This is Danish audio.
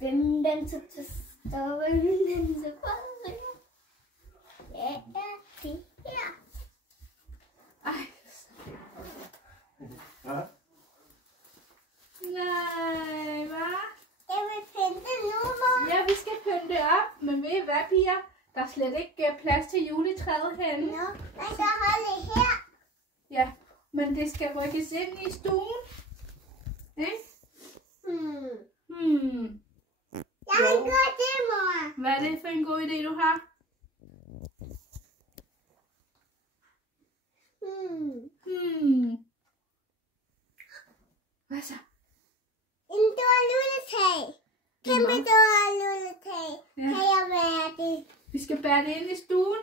Hvem den så står, hvem den så bare. Ja, det her. Ej. Nej, hvad? Jeg vil pynte nu, mor. Ja, vi skal pynte op, men ved I hvad, piger? Der er slet ikke plads til juletræet herinde. Nå, man kan holde her. Ja, men det skal rykkes ind i stuen. Ikke? Jeg har en god idé, mor. Hvad er det for en god idé, du har? Hvad så? En stor lulletag. Kæmpe stor lulletag. Ja. Kan jeg være det? Vi skal bære det ind i stuen,